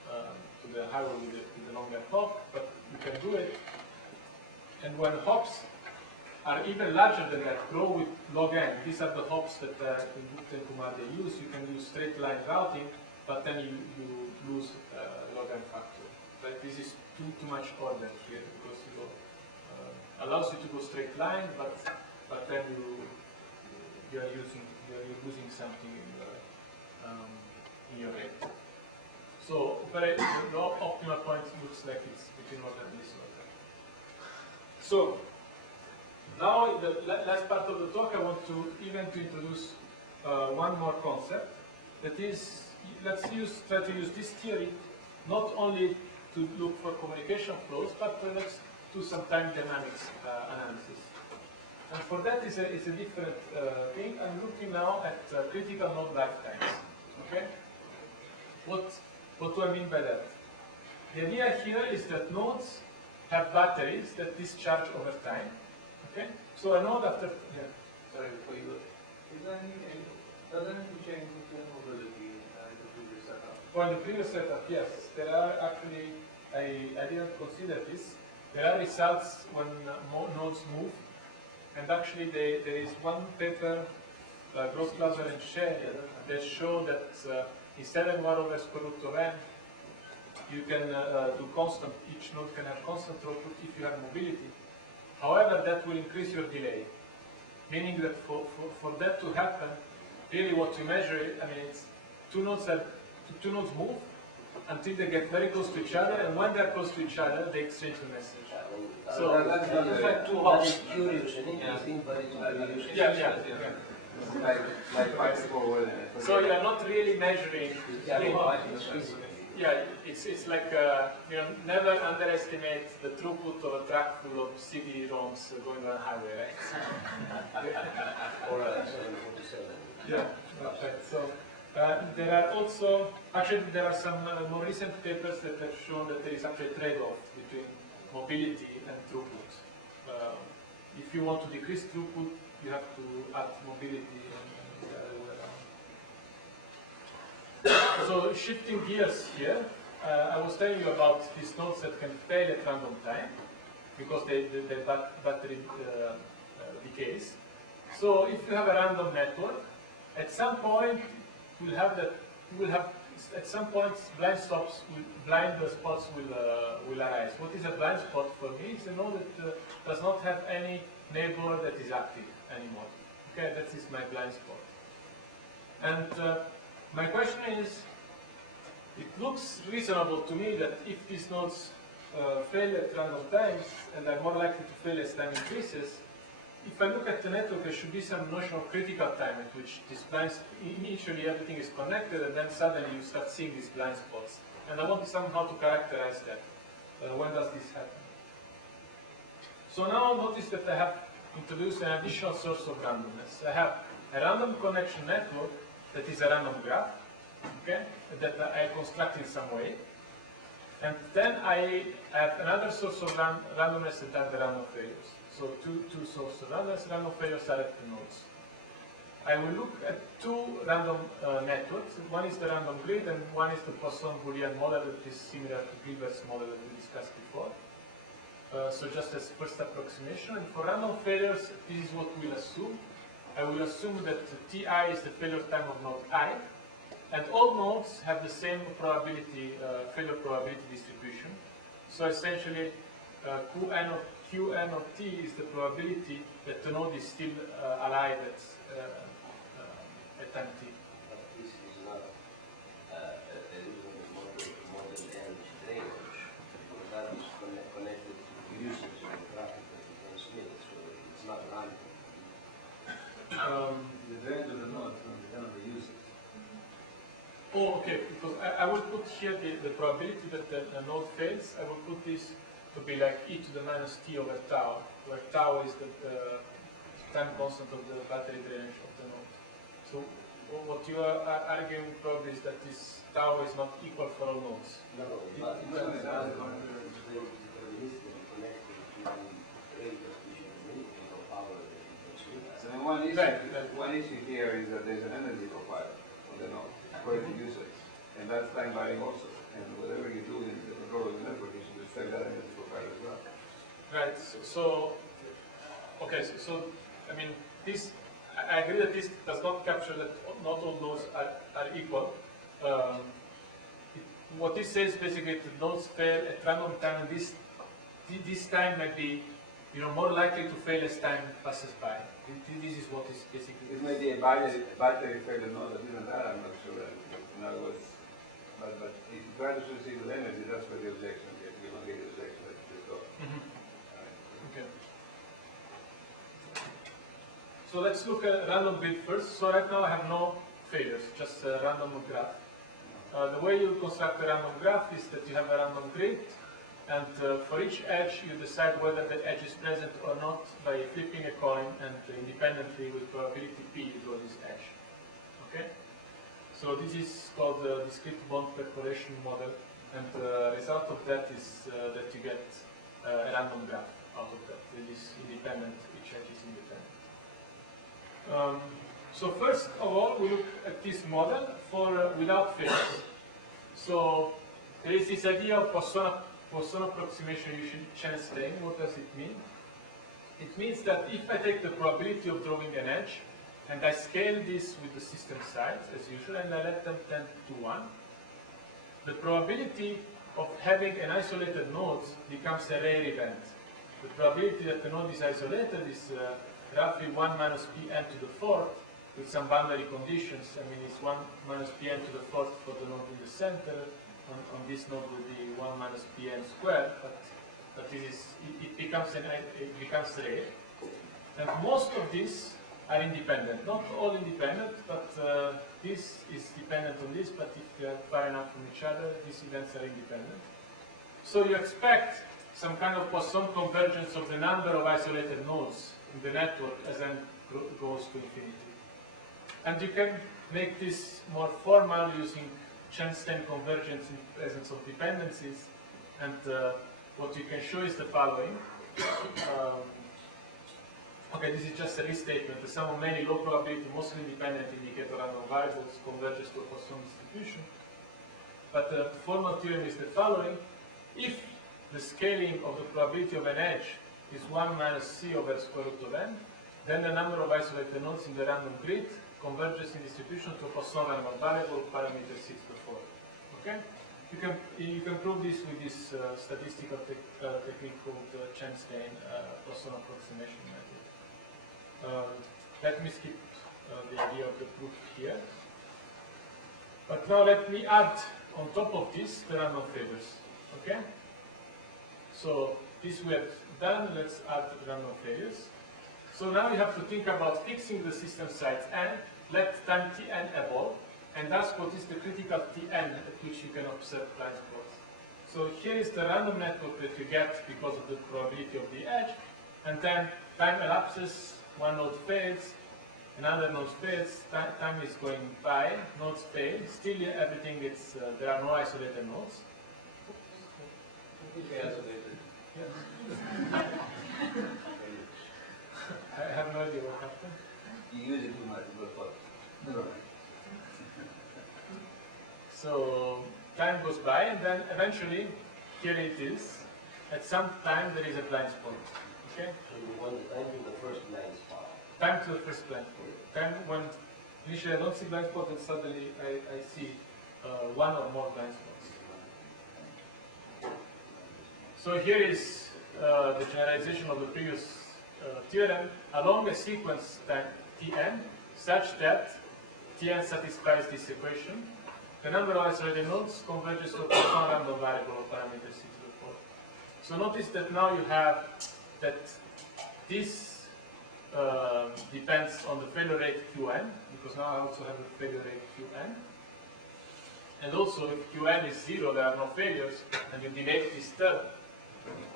to the highway with the longer hop, but you can do it. And when hops are even larger than that, grow with log n. These are the hops that in Gupta and Kumar they use. You can use straight line routing, but then you lose log n factor. Right? This is too much order here because you go, allows you to go straight line, but then you're losing something in your rate. So the optimal point looks like it's between order and disorder. So now, in the last part of the talk, I want to introduce one more concept, that is, try to use this theory not only to look for communication flows, but let's do some time dynamics analysis. And for that is a different thing. I'm looking now at critical node lifetimes. Okay? What do I mean by that? The idea here is that nodes have batteries that discharge over time. Okay? So a node after Sorry, before you go, is there doesn't it change the mobility in the previous setup? For the previous setup, yes, there are actually, I didn't consider this, there are results when nodes move, and actually there is one paper, Grossglaser and Shea, that show that instead of 1 over square root of n, you can do constant, each node can have constant throughput if you have mobility. However, that will increase your delay, meaning that for that to happen, really what you measure, I mean, it's two nodes move until they get very close to each other, and when they're close to each other, they exchange the message. So that's not in fact, two very hops. curious and interesting, but it's very useful. Yeah. Like particle. So you are not really measuring. Yeah, It's like never underestimate the throughput of a truck full of CD-ROMs going on a highway, right? or 747. Yeah, right. So there are also, actually there are some more recent papers that have shown that there is actually a trade-off between mobility and throughput. If you want to decrease throughput, you have to add mobility and the other way around. So shifting gears here, I was telling you about these nodes that can fail at random time because the battery decays. So if you have a random network, at some point you will have at some point blind spots will arise. What is a blind spot for me? It's a node that does not have any neighbor that is active anymore. Okay, that is my blind spot. And my question is, it looks reasonable to me that if these nodes fail at random times and are more likely to fail as time increases, if I look at the network, there should be some notion of critical time at which these initially everything is connected, and then suddenly you start seeing these blind spots. And I want somehow to characterize that. When does this happen? So now notice that I have introduced an additional source of randomness. I have a random connection network that is a random graph, okay, that I construct in some way. And then I have another source of randomness that are the random failures. So two sources of randomness. Random failures are at the nodes. I will look at two random networks. One is the random grid, and one is the Poisson-Boolean model that is similar to Gilbert's model that we discussed before. So just as first approximation. And for random failures, this is what we'll assume. I will assume that Ti is the failure time of node I, and all nodes have the same probability, failure probability distribution. So essentially, Qn of T is the probability that the node is still alive at time T. But this is not a reasonable model and drainage, because that is connected to usage of the traffic that you transmit, so it's not random. The range of the nodes will depend on the usage. Oh, okay, because I will put here the probability that a node fails. I will put this to be like e to the minus t over tau, where tau is the time constant of the battery drainage of the node. So what you are arguing probably is that this tau is not equal for all nodes. No, but it's not deterministically connected to the rate at which you communicate or power that you transmit. So then one issue here is that there's an energy profile on the node according to usage, and that's time varying also. And whatever you do in the control of the network, you should respect that energy profile as well. Right. So I mean, this. I agree that this does not capture that not all nodes are equal. What this says basically that nodes fail at random time, and this time might be more likely to fail as time passes by. This is what is basically. It may be a battery failure node that isn't that, I'm not sure. In other words, but if you try to succeed with energy, that's where the objection gets. You don't get the objection that you just got. Okay. So let's look at random grid first. So right now I have no failures, just a random graph. The way you construct a random graph is that you have a random grid, and for each edge you decide whether the edge is present or not by flipping a coin, and independently with probability p you draw this edge. Okay? So this is called the discrete bond perforation model, and the result of that is that you get a random graph out of that. It is independent, each edge is independent. So first of all, we look at this model for without failures. So there is this idea of Poisson approximation using Chern-Stein. What does it mean? It means that if I take the probability of drawing an edge, and I scale this with the system size, as usual, and I let them tend to 1, the probability of having an isolated node becomes a rare event. The probability that the node is isolated is roughly 1 minus Pn to the fourth, with some boundary conditions. I mean, it's 1 minus Pn to the fourth for the node in the center. On this node will be 1 minus Pn squared, but it becomes rare. And most of these are independent. Not all independent, but this is dependent on this, but if they are far enough from each other, these events are independent. So you expect some kind of Poisson convergence of the number of isolated nodes in the network as n goes to infinity. And you can make this more formal using Chern-Stein convergence in presence of dependencies. And what you can show is the following. Okay, this is just a restatement. The sum of many low probability, mostly independent indicator random variables converges to a Poisson distribution. But the formal theorem is the following. If the scaling of the probability of an edge is 1 minus c over square root of n, then the number of isolated nodes in the random grid converges in distribution to a Poisson random variable parameter 6 to the 4. Okay? You can prove this with this statistical technique called Chern-Stein Poisson approximation method. Let me skip the idea of the proof here. But now let me add on top of this the random failures. Okay? So this we have done. Let's add random failures. So now you have to think about fixing the system size n, let time Tn evolve, and ask what is the critical Tn at which you can observe blind spots. So here is the random network that you get because of the probability of the edge, and then time elapses, one node fails, another node fails, time is going by, nodes fail, still everything is, there are no isolated nodes. Completely isolated. Yes. I have no idea what happened. You use it too much, but no. So time goes by, and then eventually, here it is. At some time, there is a blind spot. Okay? So you want the time to the first blind spot. Time to the first blind spot. Time when initially I don't see blind spot, and suddenly I see one or more blind spots. So here is the generalization of the previous theorem along a sequence time Tn such that Tn satisfies this equation. The number of isolated nodes converges to a Poisson random variable of parameter c to the 4. So notice that now you have that this depends on the failure rate Qn, because now I also have the failure rate Qn. And also if Qn is 0, there are no failures, and you delete this term.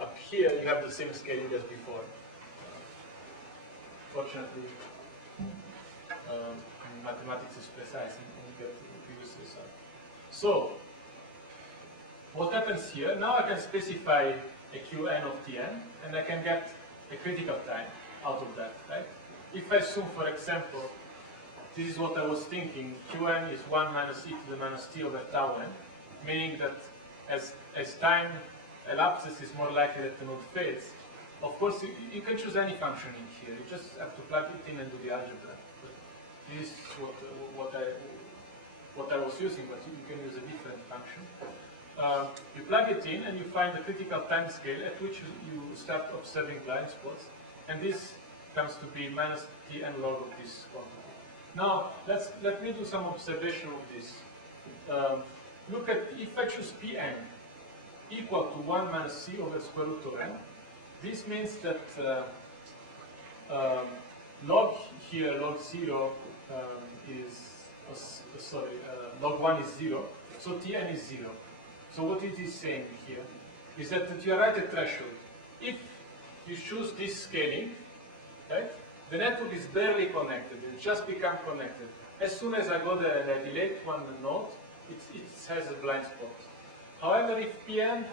Up here you have the same scaling as before. Fortunately, mathematics is precise and you get the previous result. So, what happens here? Now I can specify a Qn of Tn, and I can get a critical time out of that, right? If I assume, for example, this is what I was thinking, Qn is 1 minus e to the minus t over tau n, meaning that as time elapses, it's more likely that the node fails. Of course, you can choose any function in here. You just have to plug it in and do the algebra. But this is what I was using, but you can use a different function. You plug it in and you find the critical time scale at which you start observing blind spots, and this comes to be minus Tn log of this quantity. Now, let me do some observation of this. Look at, if I choose Pn equal to 1 minus c over square root of n, this means that log here, log 0, is log 1 is 0, so Tn is 0. So what it is saying here is that you are right at threshold. If you choose this scaling, right, the network is barely connected, it just become connected. As soon as I go there and I delete one node, it has a blind spot. However, if Pn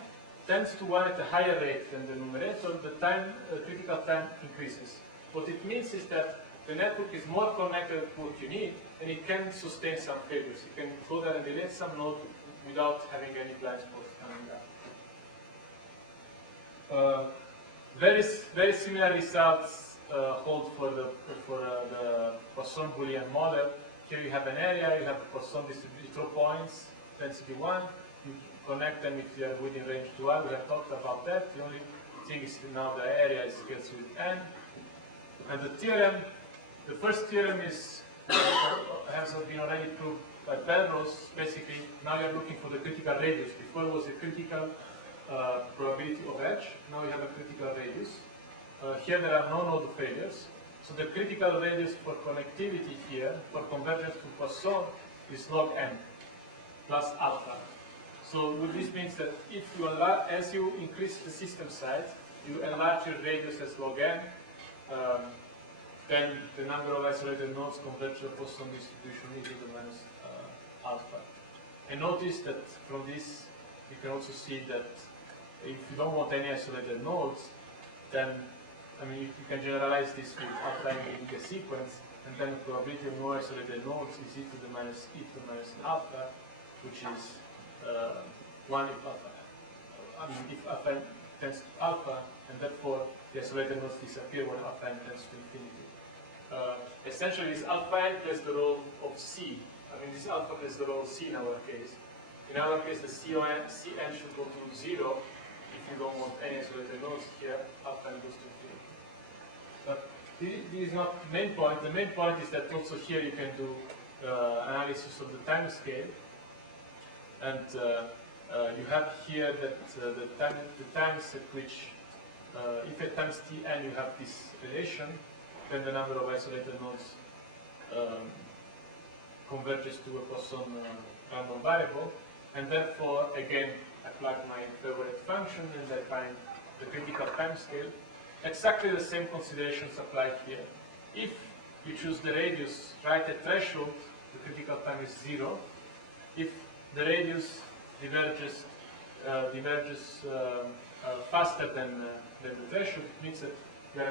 tends to 1 at a higher rate than the numerator, the critical time increases. What it means is that the network is more connected to what you need, and it can sustain some failures. You can go there and delete some node without having any blind spots coming up. Very similar results hold for the Poisson Boolean model. Here you have an area, you have Poisson distributed throw points, density 1. You connect them if they are within range 2i. We have talked about that. The only thing is now the area is scales with n. And the theorem, the first theorem is has been already proved by Penrose. Basically, now you're looking for the critical radius. Before it was a critical probability of edge. Now you have a critical radius. Here there are no node failures. So the critical radius for connectivity here, for convergence to Poisson, is log n plus alpha. So this means that if you as you increase the system size, you enlarge your radius as log n, then the number of isolated nodes converge to a Poisson distribution e to the minus alpha. And notice that from this, you can also see that if you don't want any isolated nodes, then I mean you can generalize this with alpha being a sequence, and then the probability of no isolated nodes is e to the minus alpha, which is 1 if alpha. I mean if alpha tends to alpha, and therefore the isolated nodes disappear when alpha n tends to infinity. Essentially, this alpha n plays the role of C. I mean, this alpha plays the role of C in our case. In our case, the Cn should go to 0 if you don't want any isolated nodes here. Alpha n goes to infinity. But this is not the main point. The main point is that also here you can do analysis of the time scale. And you have here that the times at which, if at times Tn you have this relation, then the number of isolated nodes converges to a Poisson random variable, and therefore, again, I plug my favorite function and I find the critical time scale. Exactly the same considerations apply here. If you choose the radius right at threshold, the critical time is 0. If the radius diverges faster than the threshold, it means that you are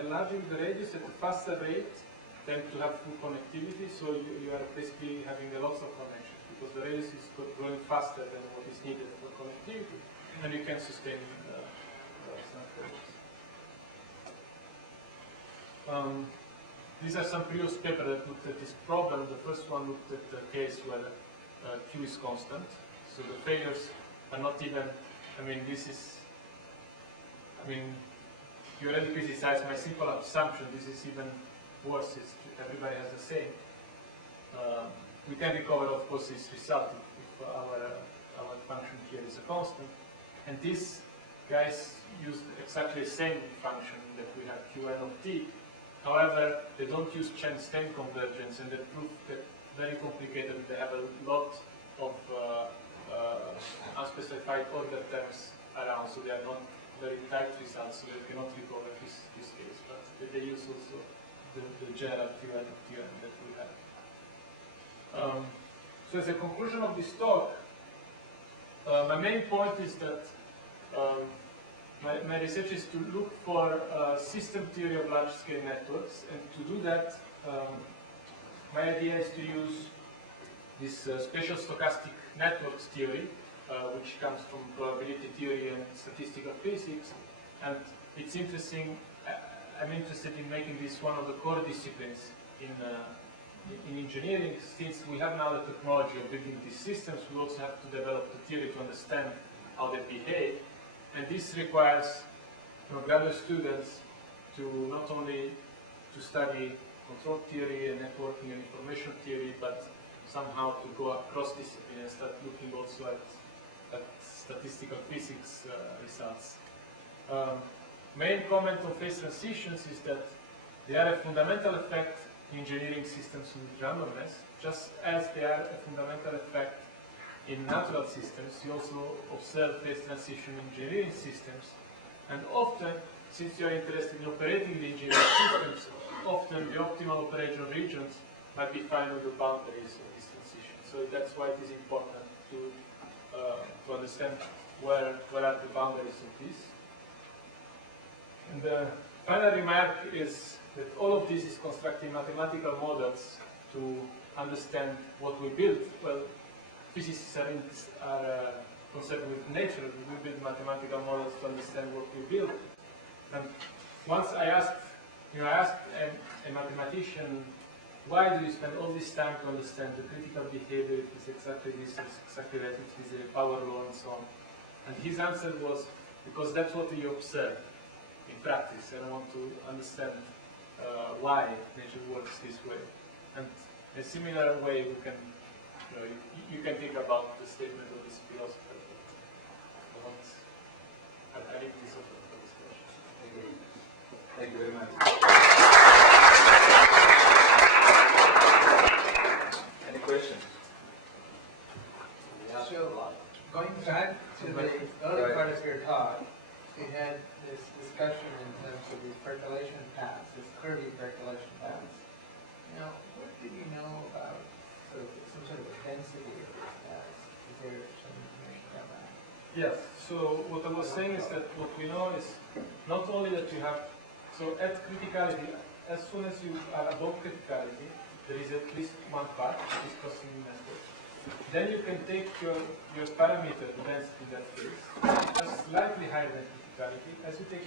enlarging the radius at a faster rate than to have full connectivity, so you are basically having a lots of connections because the radius is growing faster than what is needed for connectivity, and you can sustain some failures. These are some previous papers that looked at this problem. The first one looked at the case where Q is constant, so the failures are not even, I mean, you already criticized my simple assumption. This is even worse. Everybody has the same. We can recover, of course, this result if our function here is a constant. And these guys use exactly the same function that we have Qn of t. However, they don't use Chern-Stein convergence, and they prove that very complicated. They have a lot of unspecified order terms around, so they are not very tight results, so they cannot recover this case. But they use also the general Qn of Tn that we have. So as a conclusion of this talk, my main point is that my research is to look for system theory of large-scale networks, and to do that, my idea is to use this spatial stochastic networks theory, which comes from probability theory and statistical physics, and it's interesting. I'm interested in making this one of the core disciplines in engineering. Since we have now the technology of building these systems, we also have to develop the theory to understand how they behave, and this requires graduate students to not only to study control theory and networking and information theory, but somehow to go across discipline and start looking also at statistical physics results. Main comment on phase transitions is that they are a fundamental effect in engineering systems with randomness, just as they are a fundamental effect in natural systems, you also observe phase transition in engineering systems. And often, since you are interested in operating the engineering systems, often the optimal operation regions might be found on the boundaries of this transition. So that's why it is important to understand where are the boundaries of this. And the final remark is that all of this is constructing mathematical models to understand what we build. Well, physicists are concerned with nature. We build mathematical models to understand what we build. And once I asked a mathematician, why do you spend all this time to understand the critical behavior? It is exactly this, it's exactly that, it is a power law and so on. And his answer was, because that's what we observe in practice. I don't want to understand why nature works this way. And in a similar way, we can, you can think about the statement of this philosopher. I think this is open for discussion. Thank you very much. Any questions? Yeah. So, going back to the early part of your talk, we had this discussion in terms of these percolation paths, this curvy percolation paths. Now, what do you know about some sort of density of these paths? Is there some information about that? Yes, so what I was saying is that what we know is not only that you have, so at criticality, as soon as you are above criticality, there is at least one path, discussing the method. Then you can take your parameter, the density in that case, just slightly higher than criticality. As you take it